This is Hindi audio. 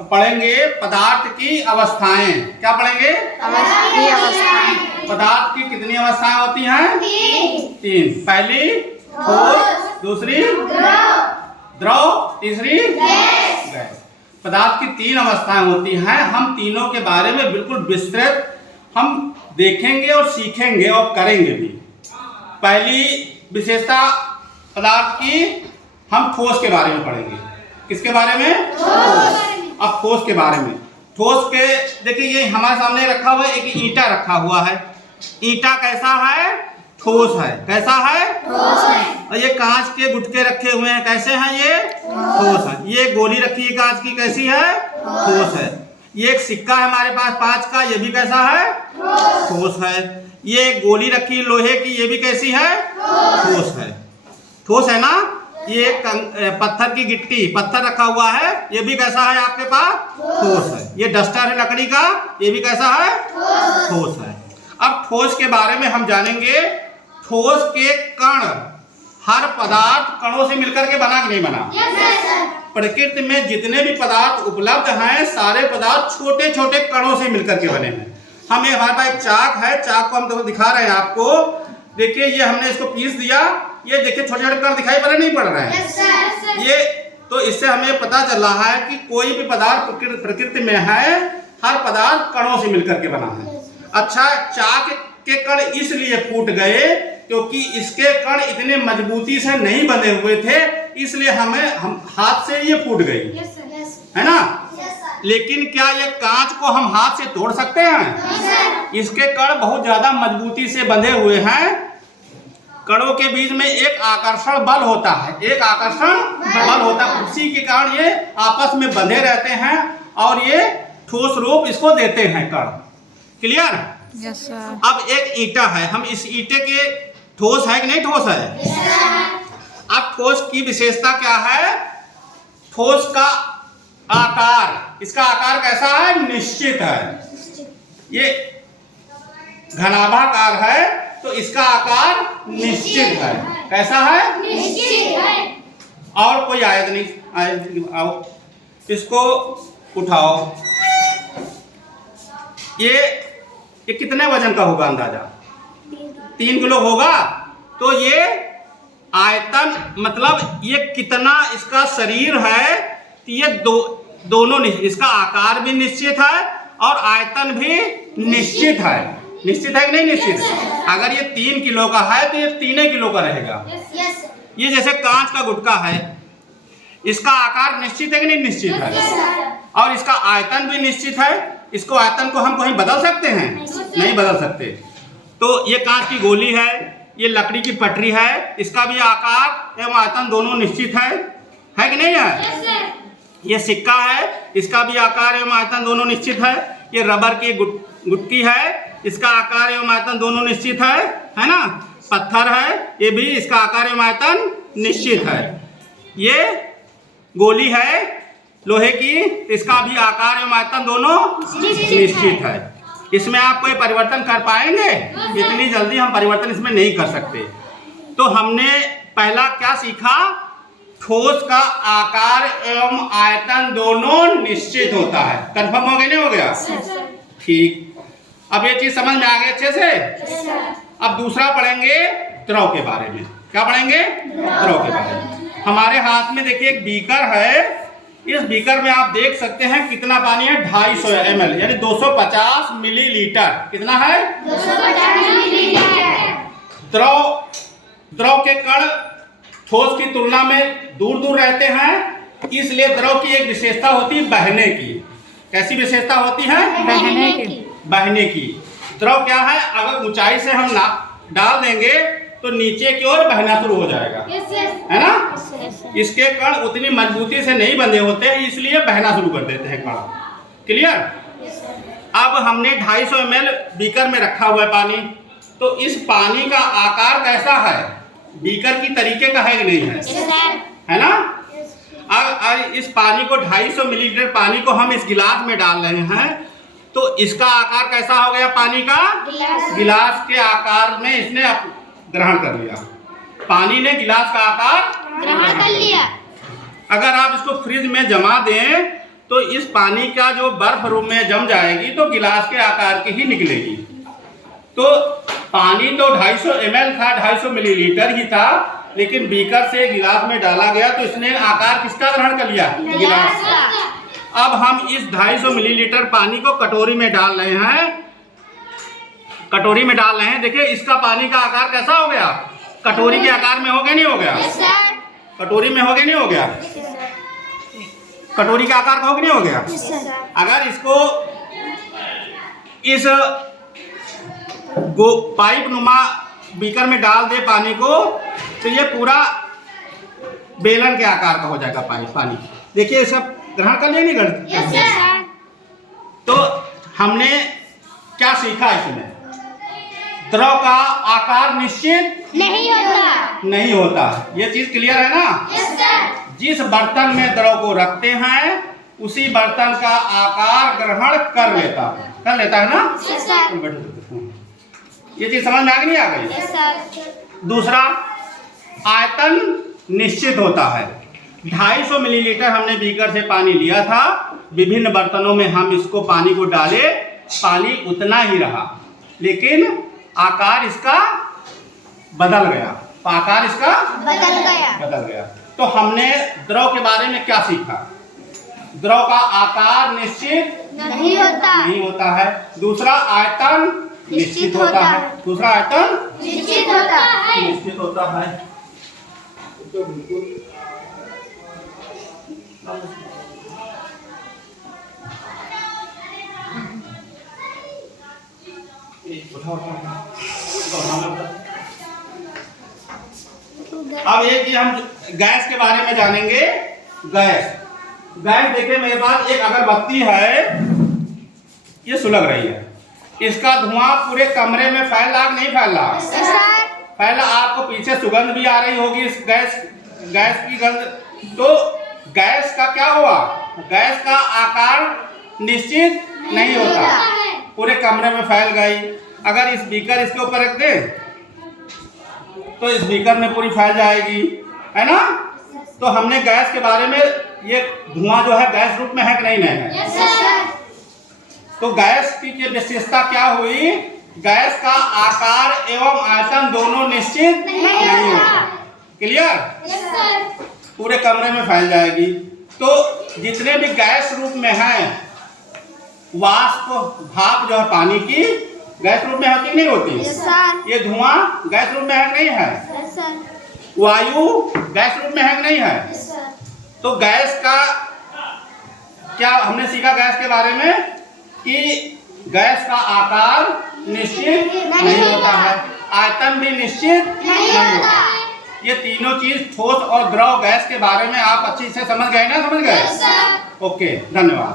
पढ़ेंगे पदार्थ की अवस्थाएं। क्या पढ़ेंगे? पदार्थ की कितनी अवस्थाएं होती हैं? तीन। पहली ठोस, दूसरी द्रव, तीसरी गैस। पदार्थ की तीन अवस्थाएं होती हैं। हम तीनों के बारे में बिल्कुल विस्तृत हम देखेंगे और सीखेंगे और करेंगे भी। पहली विशेषता पदार्थ की हम ठोस के बारे में पढ़ेंगे। किसके बारे में? ठोस। अब ठोस के बारे में, ठोस के देखिए ये हमारे सामने रखा हुआ है, एक ईंटा रखा हुआ है। ईंटा कैसा है? ठोस है। कैसा है? ठोस है। और ये कांच के गुटके रखे हुए हैं, कैसे हैं ये? ठोस है। ये गोली रखी है कांच की, कैसी है? ठोस है। ये एक सिक्का है हमारे पास 5 का, ये भी कैसा है? ठोस है। ये एक गोली रखी लोहे की, ये भी कैसी है? ठोस है। ठोस है ना? ये एक पत्थर की गिट्टी, पत्थर रखा हुआ है, ये भी कैसा है आपके पास? ठोस है। ये डस्टर है लकड़ी का, ये भी कैसा है? ठोस है। अब ठोस के बारे में हम जानेंगे। ठोस के कण, हर पदार्थ कणों से मिलकर के बना कि नहीं बना? प्रकृति में जितने भी पदार्थ उपलब्ध हैं, सारे पदार्थ छोटे छोटे कणों से मिलकर के बने हैं। हमें हमारे पास एक चाक है, चाक को हम तो दिखा रहे हैं आपको। देखिए ये हमने इसको पीस दिया, ये देखिए छोटे छोटे कण दिखाई पड़ रहे नहीं पड़ रहे हैं? ये तो इससे हमें पता चल रहा है कि कोई भी पदार्थ प्रकृति में है, हर पदार्थ कणों से मिलकर के बना है। अच्छा, चाक के कण इसलिए फूट गए क्योंकि इसके कण इतने मजबूती से नहीं बंधे हुए थे, इसलिए हम हाथ से ये फूट गई, है ना? लेकिन क्या ये कांच को हम हाथ से तोड़ सकते हैं? इसके कण बहुत ज्यादा मजबूती से बंधे हुए हैं। कणों के बीच में एक आकर्षण बल होता है, एक आकर्षण बल होता है, उसी के कारण ये आपस में बंधे रहते हैं और ये ठोस रूप इसको देते हैं कण। क्लियर? Yes sir. अब एक ईंटा है, हम इस ईंटे के ठोस है कि नहीं ठोस है? अब ठोस की विशेषता क्या है? ठोस का आकार, इसका आकार कैसा है? निश्चित है। ये घनाभाकार है तो इसका आकार निश्चित है। कैसा है? निश्चित है। और कोई आयत नहीं, आओ इसको उठाओ। ये कितने वजन का होगा अंदाजा? 3 किलो होगा। तो ये आयतन मतलब ये कितना इसका शरीर है, ये दोनों इसका आकार भी निश्चित है और आयतन भी निश्चित है। निश्चित है कि नहीं निश्चित? अगर ये 3 किलो का है तो ये 3 किलो का रहेगा। ये जैसे कांच का गुटका है, इसका आकार निश्चित है कि नहीं निश्चित है? और इसका आयतन भी निश्चित है। इसको आयतन को हम कहीं बदल सकते हैं? नहीं बदल सकते। तो ये कांच की गोली है, ये लकड़ी की पटरी है, इसका भी आकार एवं आयतन दोनों निश्चित है कि नहीं है? ये सिक्का है, इसका भी आकार एवं आयतन दोनों निश्चित है। ये रबर की गुटकी है, इसका आकार एवं आयतन दोनों निश्चित है ना? पत्थर है, ये भी इसका आकार एवं आयतन निश्चित है। ये गोली है लोहे की, इसका भी आकार एवं आयतन दोनों निश्चित है। इसमें आप कोई परिवर्तन कर पाएंगे? इतनी जल्दी हम परिवर्तन इसमें नहीं कर सकते। तो हमने पहला क्या सीखा? ठोस का आकार एवं आयतन दोनों निश्चित होता है। कंफर्म हो गया नहीं हो गया? ठीक। अब ये चीज समझ में आ गई अच्छे से? अब दूसरा पढ़ेंगे द्रव के बारे में। क्या पढ़ेंगे? द्रव के बारे में। हमारे हाथ में देखिए एक बीकर है, इस बीकर में आप देख सकते हैं कितना पानी है? 250 ml यानी 250 मिलीलीटर। कितना है? 250 मिलीलीटर। द्रव के कण ठोस की तुलना में दूर दूर रहते हैं, इसलिए द्रव की एक विशेषता होती है बहने की। कैसी विशेषता होती है? बहने की। द्रव क्या है? अगर ऊंचाई से हम डाल देंगे तो नीचे की ओर बहना शुरू हो जाएगा, है ना? इसके कण उतनी मजबूती से नहीं बंधे होते, इसलिए बहना शुरू कर देते हैं कण। क्लियर? अब हमने 250 ml बीकर में रखा हुआ है पानी, तो इस पानी का आकार कैसा है? बीकर की तरीके का है कि नहीं है? है ना? अब इस पानी को 250 मिलीलीटर पानी को हम इस गिलास में डाल रहे हैं, तो इसका आकार कैसा हो गया? पानी का गिलास के आकार में इसने ग्रहण कर लिया। पानी ने गिलास का आकार ग्रहण कर लिया। अगर आप इसको फ्रिज में जमा दें तो इस पानी का जो बर्फ रूप में जम जाएगी तो गिलास के आकार की ही निकलेगी। तो पानी तो 250 ml था, 250 मिलीलीटर ही था, लेकिन बीकर से गिलास में डाला गया तो इसने आकार किसका ग्रहण कर लिया? गिलास का। अब हम इस 250 मिलीलीटर पानी को कटोरी में डाल रहे हैं, कटोरी में डाल रहे हैं। देखिए इसका पानी का आकार कैसा हो गया? कटोरी के आकार में हो गया, नहीं हो गया? कटोरी में हो गया, नहीं हो गया? कटोरी का आकार का हो गया, नहीं हो गया? अगर इसको इस पाइप नुमा बीकर में डाल दे पानी को तो ये पूरा बेलन के आकार का हो जाएगा पानी। देखिए सब ग्रहण कर लिया, नहीं कर? तो हमने क्या सीखा इसमें? द्रव का आकार निश्चित नहीं होता। ये चीज क्लियर है ना? जिस बर्तन में द्रव को रखते हैं उसी बर्तन का आकार ग्रहण कर लेता है ना? ये चीज समझ में आ गई, नहीं आ गई? दूसरा, आयतन निश्चित होता है। 250 मिलीलीटर हमने बीकर से पानी लिया था, विभिन्न बर्तनों में हम इसको पानी को डाले, पानी उतना ही रहा, लेकिन आकार इसका बदल गया। आकार इसका बदल गया। तो हमने द्रव के बारे में क्या सीखा? द्रव का आकार निश्चित नहीं होता है। दूसरा, आयतन निश्चित होता है। दूसरा, आयतन निश्चित होता है। तो बिल्कुल अब एक हम गैस के बारे में जानेंगे। गैस देखिए मेरे पास एक अगरबत्ती है, ये सुलग रही है। इसका धुआं पूरे कमरे में फैल रहा नहीं फैल रहा? पहले आपको पीछे सुगंध भी आ रही होगी इस गैस की गंध। तो गैस का क्या हुआ? गैस का आकार निश्चित नहीं होता, पूरे कमरे में फैल गई। अगर इस बीकर इसके ऊपर रख दे तो इस बीकर में पूरी फैल जाएगी, है ना? तो हमने गैस के बारे में, ये धुआं जो है गैस रूप में है कि नहीं है? तो गैस की विशेषता क्या हुई? गैस का आकार एवं आयतन दोनों निश्चित नहीं होता। क्लियर? पूरे कमरे में फैल जाएगी। तो जितने भी गैस रूप में है, वाष्प भाप जो है पानी की, गैस रूप में होती नहीं होती? ये धुआं गैस रूप में है नहीं है? वायु गैस रूप में है नहीं है? तो गैस का क्या हमने सीखा गैस के बारे में? कि गैस का आकार निश्चित नहीं होता है, आयतन भी निश्चित नहीं होता। ये तीनों चीज ठोस और द्रव गैस के बारे में आप अच्छी से समझ गए ना? समझ गए? ओके, धन्यवाद।